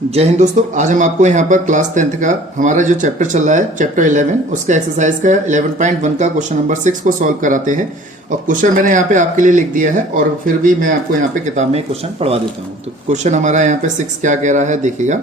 जय हिंद दोस्तों, आज हम आपको यहाँ पर क्लास 10th का हमारा जो चैप्टर चल रहा है चैप्टर 11 उसका एक्सरसाइज का 11.1 का क्वेश्चन नंबर 6 को सॉल्व कराते हैं। और क्वेश्चन मैंने यहाँ पे आपके लिए लिख दिया है और फिर भी मैं आपको यहाँ पे किताब में क्वेश्चन पढ़वा देता हूँ। तो क्वेश्चन हमारा यहाँ पे 6 क्या कह रहा है देखिएगा।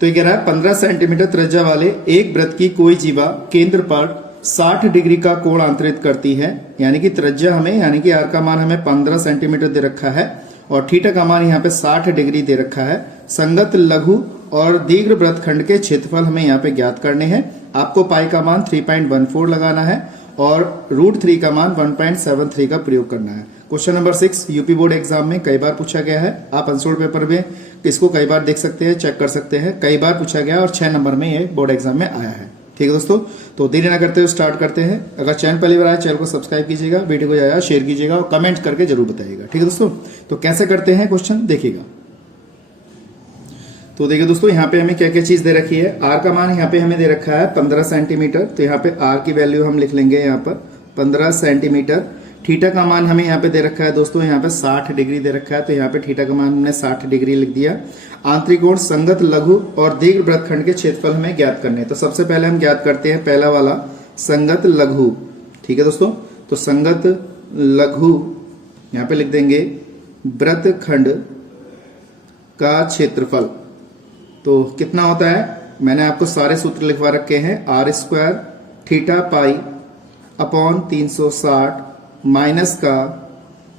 तो ये कह रहा है 15 सेंटीमीटर त्रिज्या वाले एक वृत्त की कोई जीवा केंद्र पर 60 डिग्री का कोण अंतरित करती है। यानी कि त्रिज्या हमें यानी कि आर का मान हमें 15 सेंटीमीटर दे रखा है और थीटा का मान यहाँ पे 60 डिग्री दे रखा है। संगत लघु और दीर्घ वृत्तखंड के क्षेत्रफल हमें यहाँ पे ज्ञात करने हैं। आपको पाई का मान 3.14 लगाना है और √3 का मान 1.73 का प्रयोग करना है। Question number 6 UP board exam में कई बार पूछा गया है। आप अनसोल्ड पेपर में इसको कई बार देख सकते हैं, चेक कर सकते हैं। कई बार पूछा गया और 6 नंबर में ये बोर्ड एग्जाम में आया है। ठीक है दोस्तों, तो देरी ना करते हुए स्टार्ट करते हैं। अगर चैनल पहली बार आए चैनल को सब्सक्राइब कीजिएगा, वीडियो को ज्यादा शेयर कीजिएगा और कमेंट करके जरूर बताइएगा। ठीक है दोस्तों, तो कैसे करते हैं क्वेश्चन देखिएगा। तो देखिए दोस्तों, यहाँ पे हमें क्या क्या चीज दे रखी है। आर का मान यहाँ पे हमें दे रखा है 15 सेंटीमीटर। तो यहाँ पे आर की वैल्यू हम लिख लेंगे यहाँ पर 15 सेंटीमीटर। थीटा का मान हमें यहाँ पे दे रखा है दोस्तों, यहाँ पे 60 डिग्री दे रखा है। तो यहाँ पे थीटा का मान हमने 60 डिग्री लिख दिया। आंतरिक कोण संगत लघु और दीर्घ वृत्तखंड के क्षेत्रफल हमें ज्ञात करने हैं। तो सबसे पहले हम ज्ञात करते हैं पहला वाला संगत लघु। ठीक है दोस्तों, तो संगत लघु यहाँ पे लिख देंगे वृत्तखंड का क्षेत्रफल। तो कितना होता है, मैंने आपको सारे सूत्र लिखवा रखे हैं। r² theta pi upon 360 minus का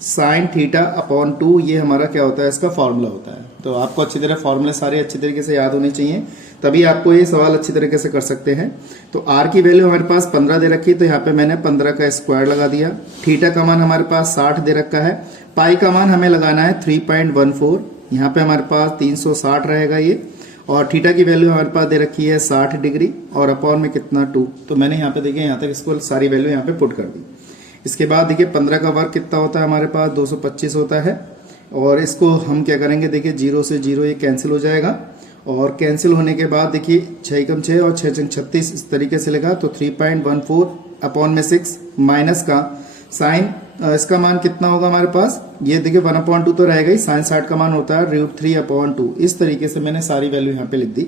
साइन थीटा अपॉन 2, ये हमारा क्या होता है, इसका फॉर्मूला होता है। तो आपको अच्छी तरह फॉर्मूले सारे अच्छी तरीके से याद होने चाहिए, तभी आपको ये सवाल अच्छी तरीके से कर सकते हैं। तो r की वैल्यू हमारे पास 15 दे रखी, तो यहाँ पे मैंने 15 का स्क्वायर लगा दिया। थीटा का मान हमारे पास 60 दे रखा है। पाई का मान हमें लगाना है 3.14, यहाँ पे हमारे पास 360 रहेगा ये। और थीटा की वैल्यू हमारे पास दे रखी है 60 डिग्री और अपॉन में कितना 2। तो मैंने यहाँ पे देखिए यहाँ तक इसको सारी वैल्यू यहाँ पे पुट कर दी। इसके बाद देखिए 15 का वर्ग कितना होता है हमारे पास 225 होता है। और इसको हम क्या करेंगे, देखिए 0 से 0 ये कैंसिल हो जाएगा। और कैंसिल होने के बाद देखिए 6 कम 6 और 6 36 इस तरीके से लगा। तो 3.14 अपॉन में 6 माइनस का साइन इसका मान कितना होगा हमारे पास, ये देखिए 1/2 तो रहेगा ही। साइन 60 का मान होता है √3/2। इस तरीके से मैंने सारी वैल्यू यहाँ पे लिख दी।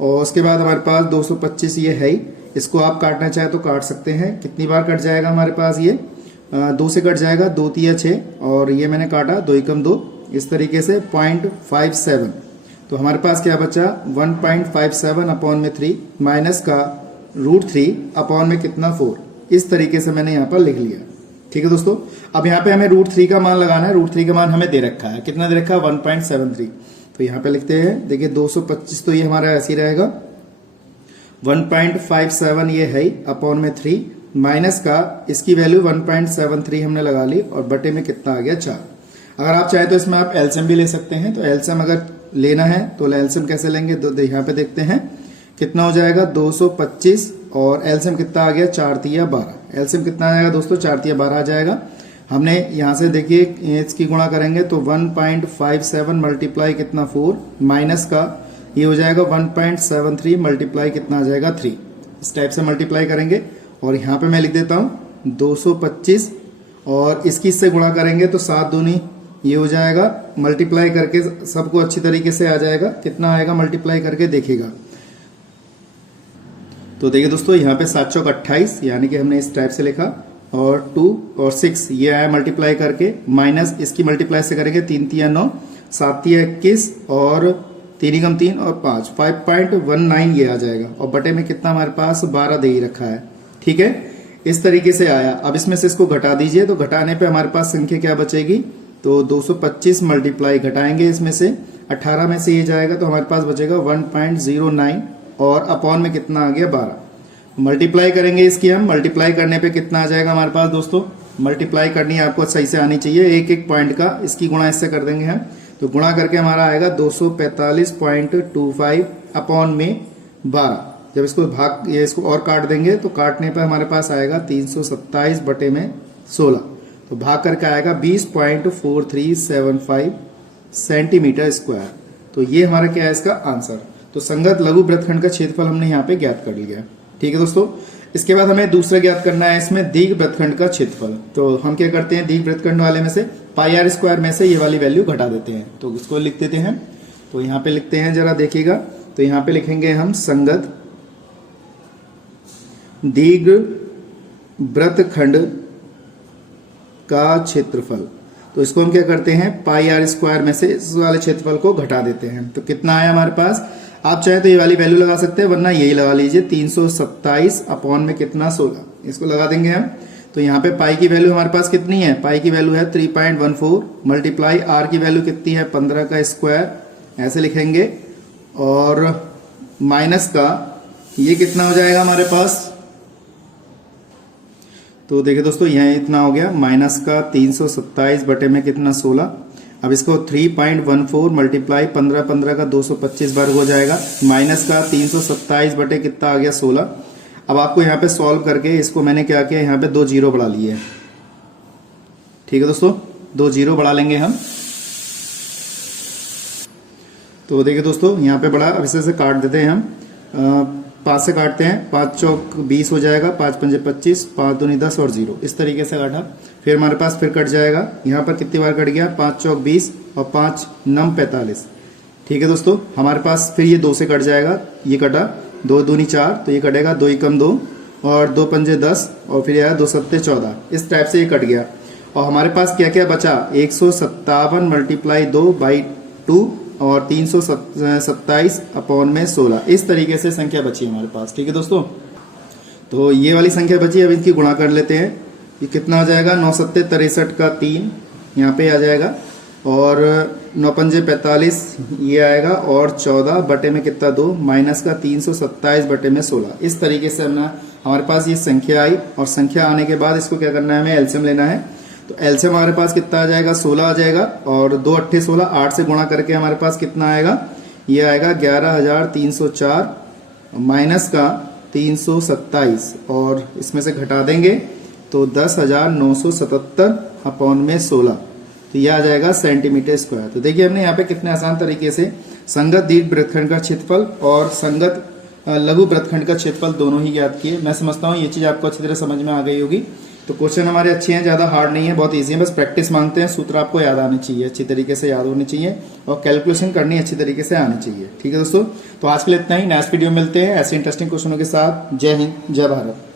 और उसके बाद हमारे पास 225 ये है ही। इसको आप काटना चाहे तो काट सकते हैं। कितनी बार कट जाएगा हमारे पास, ये 2 से कट जाएगा, 2 3 6 और ये मैंने काटा 2 एकम 2 इस तरीके से 0.57। तो हमारे पास क्या बचा 1.57 अपॉन में 3 माइनस का √3 अपॉन में कितना 4। इस तरीके से मैंने यहाँ पर लिख लिया। ठीक है दोस्तों, अब यहाँ पे हमें √3 का मान लगाना है। √3 का मान हमें दे रखा है, कितना दे रखा है 1.73। तो यहाँ पे लिखते हैं, देखिए 225 तो ये हमारा ऐसे ही रहेगा, 1.57 ये है अपॉन में 3 माइनस का इसकी वैल्यू 1.73 हमने लगा ली और बटे में कितना आ गया 4। अगर आप चाहे तो इसमें आप एलसीएम भी ले सकते हैं। तो एलसीएम अगर लेना है तो एलसीएम कैसे लेंगे, तो यहाँ पे देखते हैं कितना हो जाएगा 225 और एलसीएम कितना आ गया 4 3 12। एलसीएम कितना आ जाएगा दोस्तों 4 3 12 आ जाएगा। हमने यहाँ से देखिए इसकी गुणा करेंगे तो 1.57 मल्टीप्लाई कितना 4 माइनस का ये हो जाएगा 1.73 मल्टीप्लाई कितना आ जाएगा 3। इस टाइप से मल्टीप्लाई करेंगे और यहाँ पे मैं लिख देता हूँ 225 और इसकी इससे गुणा करेंगे तो 7 दूनी ये हो जाएगा। मल्टीप्लाई करके सबको अच्छी तरीके से आ जाएगा, कितना आएगा मल्टीप्लाई करके देखिएगा। तो देखिए दोस्तों यहाँ पे 7 चौक 28 यानी कि हमने इस टाइप से लिखा और 2 और 6 ये आया मल्टीप्लाई करके, माइनस इसकी मल्टीप्लाई से करेंगे 3 3 9 7 3 21 और 3 एकम 3 और 5 5.19 ये आ जाएगा। और बटे में कितना हमारे पास 12 दे ही रखा है। ठीक है, इस तरीके से आया। अब इसमें से इसको घटा दीजिए, तो घटाने पे हमारे पास संख्या क्या बचेगी, तो 225 मल्टीप्लाई घटाएंगे इसमें से 18 में से ये जाएगा तो हमारे पास बचेगा 1.09 और अपॉन में कितना आ गया 12। मल्टीप्लाई करेंगे इसकी, हम मल्टीप्लाई करने पे कितना आ जाएगा हमारे पास दोस्तों, मल्टीप्लाई करनी आपको सही से आनी चाहिए, एक एक पॉइंट का इसकी गुणा इससे कर देंगे हम। तो गुणा करके हमारा आएगा 245.25 अपॉन में 12। जब इसको भाग ये इसको और काट देंगे तो काटने पर हमारे पास आएगा 327 बटे में 16। तो भाग करके आएगा 20.4375 सेंटीमीटर स्क्वायर। तो ये हमारा क्या है इसका आंसर। तो संगत लघु वृत्तखंड का क्षेत्रफल हमने यहाँ पे ज्ञात कर लिया। ठीक है दोस्तों, इसके बाद हमें दूसरा ज्ञात करना है इसमें दीर्घ वृत्तखंड का क्षेत्रफल। तो हम क्या करते हैं, दीर्घ वृत्तखंड वाले में से πr² में से ये वाली वैल्यू घटा देते हैं। तो इसको लिख देते हैं तो यहाँ पे लिखते हैं, जरा देखिएगा। तो यहाँ पे लिखेंगे हम संगत दीर्घ वृत्तखंड का क्षेत्रफल। तो इसको हम क्या करते हैं, पाई आर स्क्वायर में से इस वाले क्षेत्रफल को घटा देते हैं। तो कितना आया हमारे पास, आप चाहे तो ये वाली वैल्यू लगा सकते हैं, वरना यही लगा लीजिए 327 अपॉन में कितना 16, इसको लगा देंगे हम। तो यहाँ पे पाई की वैल्यू हमारे पास कितनी है, पाई की वैल्यू है 3.14 मल्टीप्लाई आर की वैल्यू कितनी है 15 का स्क्वायर, ऐसे लिखेंगे। और माइनस का ये कितना हो जाएगा हमारे पास, तो देखिए दोस्तों यहाँ इतना हो गया माइनस का 327 बटे में कितना 16। अब इसको 3.14 मल्टीप्लाई 15 का 225 वर्ग हो जाएगा, माइनस का 327 बटे कितना आ गया 16। अब आपको यहाँ पे सॉल्व करके इसको मैंने क्या किया, यहाँ पे 2 जीरो बढ़ा लिए। ठीक है दोस्तों, 2 जीरो बढ़ा लेंगे हम। तो देखिए दोस्तों यहाँ पे बढ़ा, अब इसे काट देते हैं हम, 5 से काटते हैं, 5 चौक 20 हो जाएगा, 5 पंजे 25, 5 दूनी 10 और 0, इस तरीके से काटा। फिर हमारे पास फिर कट जाएगा, यहाँ पर कितनी बार कट गया, 5 चौक 20 और 5 नम 45। ठीक है दोस्तों, हमारे पास फिर ये 2 से कट जाएगा, ये कटा, 2 दूनी 4, तो ये कटेगा 2 एकम 2 और 2 पंजे 10 और फिर यह 2 सत्ते 14, इस टाइप से ये कट गया। और हमारे पास क्या क्या बचा, 157 मल्टीप्लाई 2/2 और 327 अपॉन में 16, इस तरीके से संख्या बची हमारे पास। ठीक है दोस्तों, तो ये वाली संख्या बची, अब इनकी गुणा कर लेते हैं। ये कितना हो जाएगा, 9 सत्ते 63 का 3 यहाँ पे आ जाएगा, और 9 पंजे 45 ये आएगा, और 14 बटे में कितना 2 माइनस का 327 बटे में 16, इस तरीके से हमारे पास ये संख्या आई। और संख्या आने के बाद इसको क्या करना है, हमें एलसीएम लेना है। तो एलसीएम हमारे पास कितना आ जाएगा, 16 आ जाएगा, और 2 अट्ठे 16, 8 से गुणा करके हमारे पास कितना आएगा, ये आएगा 11,304 माइनस का 327, और इसमें से घटा देंगे तो 10,977 अपॉन में 16, तो यह आ जाएगा सेंटीमीटर स्क्वायर। तो देखिए हमने यहाँ पे कितने आसान तरीके से संगत दीर्घ वृत्तखंड का क्षेत्रफल और संगत लघु वृत्तखंड का क्षेत्रफल दोनों ही ज्ञात किए। मैं समझता हूँ ये चीज आपको अच्छी तरह समझ में आ गई होगी। तो क्वेश्चन हमारे अच्छे हैं, ज्यादा हार्ड नहीं है, बहुत इजी है, बस प्रैक्टिस मांगते हैं। सूत्र आपको याद आने चाहिए, अच्छी तरीके से याद होने चाहिए, और कैलकुलेशन करनी अच्छी तरीके से आनी चाहिए। ठीक है दोस्तों, तो आज के लिए इतना ही, नेक्स्ट वीडियो मिलते हैं ऐसे इंटरेस्टिंग क्वेश्चनों के साथ। जय हिंद, जय भारत।